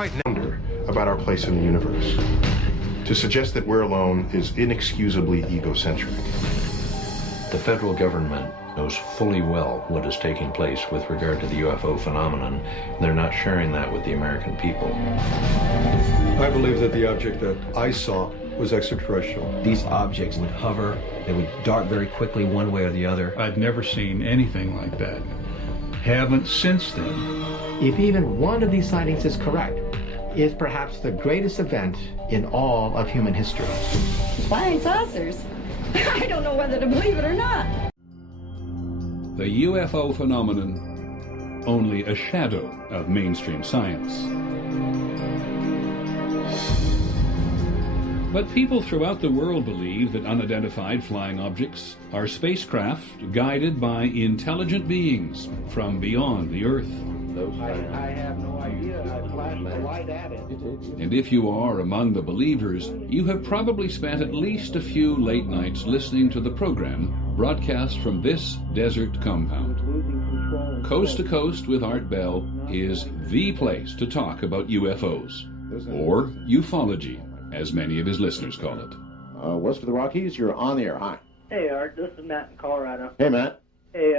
quite wonder about our place in the universe. To suggest that we're alone is inexcusably egocentric. The federal government knows fully well what is taking place with regard to the UFO phenomenon. They're not sharing that with the American people. I believe that the object that I saw was extraterrestrial. These objects would hover, they would dart very quickly one way or the other. I'd never seen anything like that. Haven't since then. If even one of these sightings is correct, it's perhaps the greatest event in all of human history. Flying saucers? I don't know whether to believe it or not. The UFO phenomenon, only a shadow of mainstream science. But people throughout the world believe that unidentified flying objects are spacecraft guided by intelligent beings from beyond the Earth. I have no idea. I flashed the light at it. And if you are among the believers, you have probably spent at least a few late nights listening to the program broadcast from this desert compound. Coast to Coast with Art Bell is the place to talk about UFOs, or ufology, as many of his listeners call it. West of the Rockies, you're on the air. Hi. Hey, Art. This is Matt in Colorado. Hey, Matt. Hey,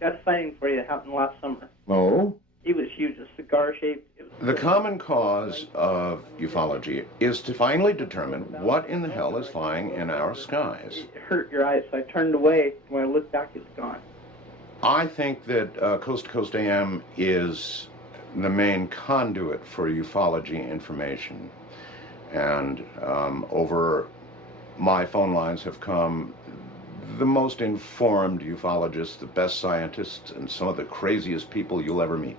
got a sighting for you that happened last summer. Oh? He was huge, a cigar-shaped. The common cause of ufology is to finally determine what in the hell is flying in our skies. It hurt your eyes, so I turned away. When I looked back, it's gone. I think that Coast to Coast AM is the main conduit for ufology information. And over my phone lines have come the most informed ufologists, the best scientists, and some of the craziest people you'll ever meet.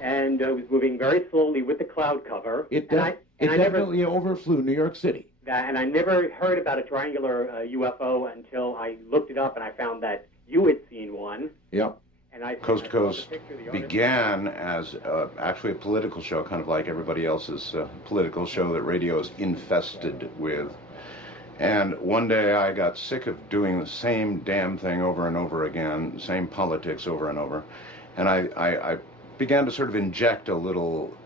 And was moving very slowly with the cloud cover. It definitely overflew New York City. And I never heard about a triangular UFO until I looked it up and I found that you had seen one. Yep. And Coast to Coast began as actually a political show, kind of like everybody else's political show that radio is infested with. And one day I got sick of doing the same damn thing over and over again, same politics over and over. And I began to sort of inject a little,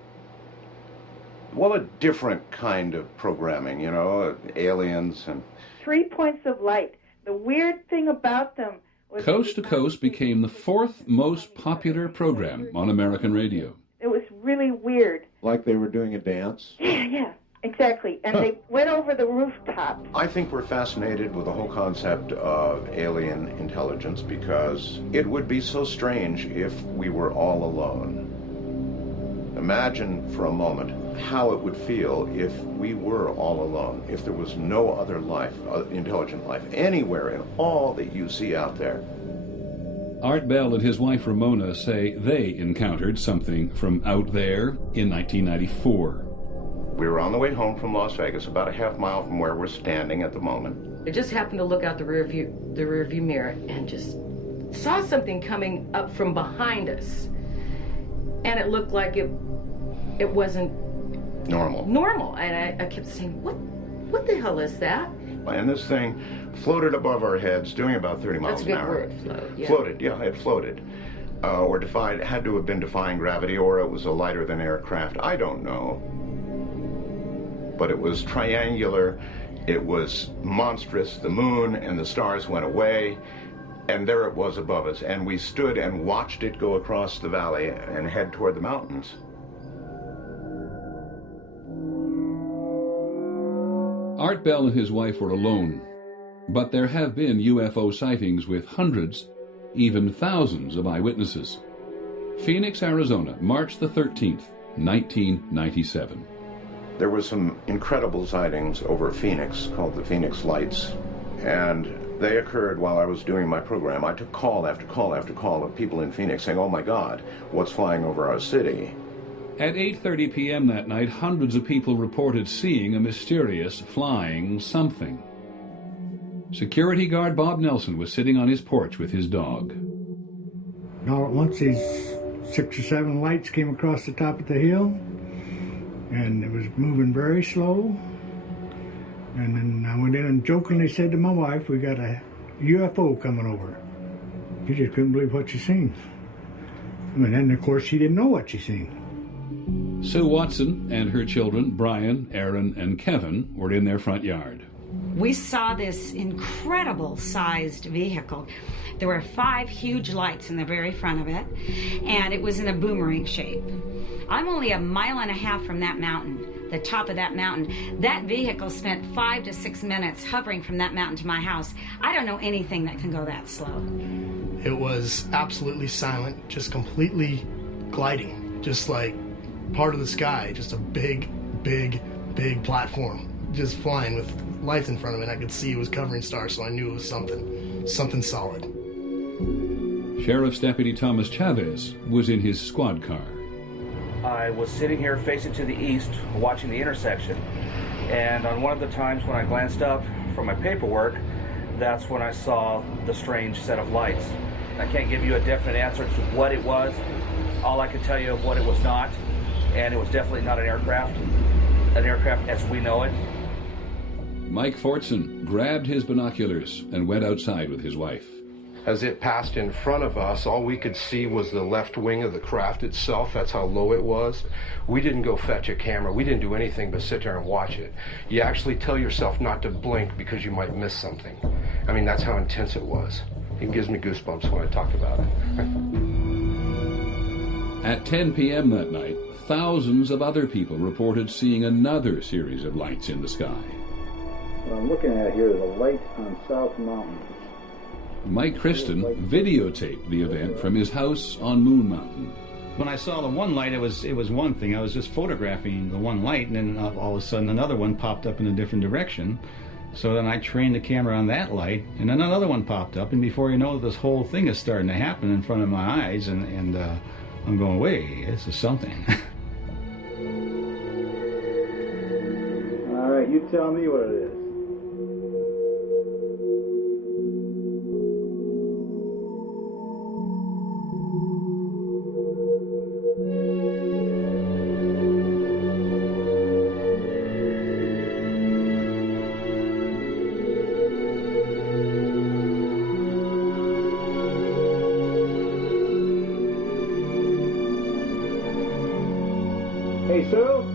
well, a different kind of programming, you know, aliens and... 3 points of light. The weird thing about them was... Coast to Coast became the fourth most popular program on American radio. It was really weird. Like they were doing a dance? Yeah. Exactly, and they went over the rooftop. I think we're fascinated with the whole concept of alien intelligence because it would be so strange if we were all alone. Imagine for a moment how it would feel if we were all alone, if there was no other life, intelligent life, anywhere in all that you see out there. Art Bell and his wife Ramona say they encountered something from out there in 1994. We were on the way home from Las Vegas, about a half mile from where we're standing at the moment. I just happened to look out the rear view mirror and just saw something coming up from behind us. And it looked like it wasn't normal. And I kept saying, what the hell is that? And this thing floated above our heads, doing about 30 miles an hour. That's a good word, float. Yeah. Floated, yeah, it floated. Or had to have been defying gravity, or it was a lighter than aircraft. I don't know. But it was triangular, it was monstrous. The moon and the stars went away, and there it was above us. And we stood and watched it go across the valley and head toward the mountains. Art Bell and his wife were alone, but there have been UFO sightings with hundreds, even thousands of eyewitnesses. Phoenix, Arizona, March the 13th, 1997. There were some incredible sightings over Phoenix called the Phoenix Lights, and they occurred while I was doing my program. I took call after call after call of people in Phoenix saying, "Oh my God, what's flying over our city?" At 8:30 p.m. that night, hundreds of people reported seeing a mysterious flying something. Security guard Bob Nelson was sitting on his porch with his dog. All at once, these 6 or 7 lights came across the top of the hill, and it was moving very slow. And then I went in and jokingly said to my wife, "We got a UFO coming over." She just couldn't believe what she seen. And then, of course, she didn't know what she seen. Sue Watson and her children, Brian, Aaron, and Kevin, were in their front yard. We saw this incredible sized vehicle. There were 5 huge lights in the very front of it, and it was in a boomerang shape. I'm only 1.5 miles from that mountain, the top of that mountain. That vehicle spent 5 to 6 minutes hovering from that mountain to my house. I don't know anything that can go that slow. It was absolutely silent, just completely gliding, just like part of the sky, just a big, big, big platform, just flying with lights in front of it. I could see it was covering stars, so I knew it was something solid. Sheriff's Deputy Thomas Chavez was in his squad car. I was sitting here facing to the east, watching the intersection, and on one of the times when I glanced up from my paperwork, that's when I saw the strange set of lights. I can't give you a definite answer to what it was. All I can tell you is what it was not, and it was definitely not an aircraft as we know it. Mike Fortson grabbed his binoculars and went outside with his wife. As it passed in front of us, all we could see was the left wing of the craft itself. That's how low it was. We didn't go fetch a camera. We didn't do anything but sit there and watch it. You actually tell yourself not to blink because you might miss something. I mean, that's how intense it was. It gives me goosebumps when I talk about it. At 10 p.m. that night, thousands of other people reported seeing another series of lights in the sky. What I'm looking at here is a light on South Mountain. Mike Christen videotaped the event from his house on Moon Mountain. When I saw the one light, it was one thing. I was just photographing the one light, and then all of a sudden another one popped up in a different direction. So then I trained the camera on that light, and then another one popped up, and before you know it, this whole thing is starting to happen in front of my eyes, and I'm going, wait, this is something. All right, you tell me what it is. Hey, Sue?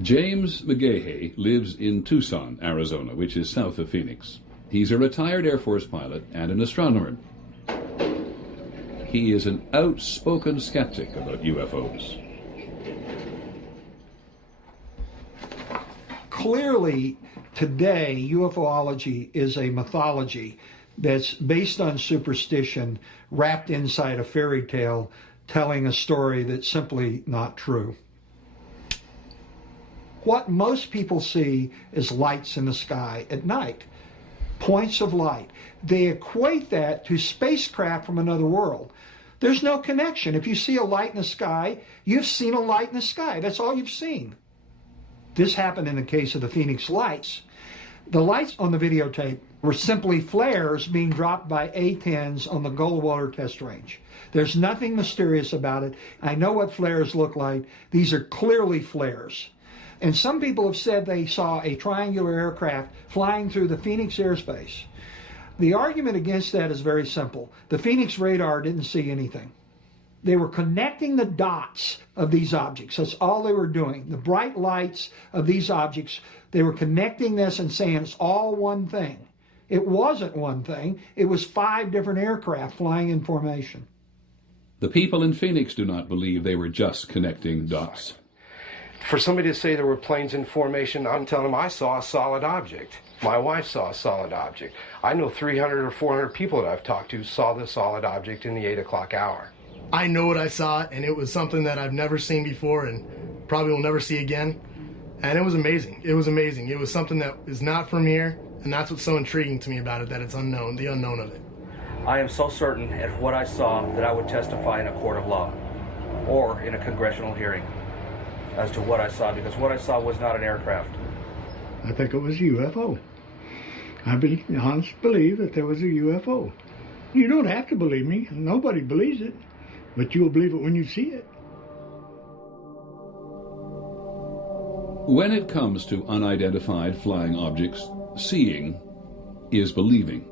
James McGahey lives in Tucson, Arizona, which is south of Phoenix. He's a retired Air Force pilot and an astronomer. He is an outspoken skeptic about UFOs. Clearly, today, UFOlogy is a mythology that's based on superstition, wrapped inside a fairy tale, telling a story that's simply not true. What most people see is lights in the sky at night, points of light. They equate that to spacecraft from another world. There's no connection. If you see a light in the sky, you've seen a light in the sky. That's all you've seen. This happened in the case of the Phoenix lights. The lights on the videotape were simply flares being dropped by A-10s on the Goldwater test range. There's nothing mysterious about it. I know what flares look like. These are clearly flares. And some people have said they saw a triangular aircraft flying through the Phoenix airspace. The argument against that is very simple. The Phoenix radar didn't see anything. They were connecting the dots of these objects. That's all they were doing. The bright lights of these objects, they were connecting this and saying it's all one thing. It wasn't one thing. It was 5 different aircraft flying in formation. The people in Phoenix do not believe they were just connecting dots. For somebody to say there were planes in formation, I'm telling them I saw a solid object. My wife saw a solid object. I know 300 or 400 people that I've talked to saw the solid object in the 8 o'clock hour. I know what I saw, and it was something that I've never seen before and probably will never see again. And it was amazing. It was amazing. It was something that is not from here, and that's what's so intriguing to me about it, that it's unknown, the unknown of it. I am so certain at what I saw that I would testify in a court of law or in a congressional hearing as to what I saw, because what I saw was not an aircraft. I think it was a UFO. I honestly believe that there was a UFO. You don't have to believe me. Nobody believes it. But you'll believe it when you see it. When it comes to unidentified flying objects, seeing is believing.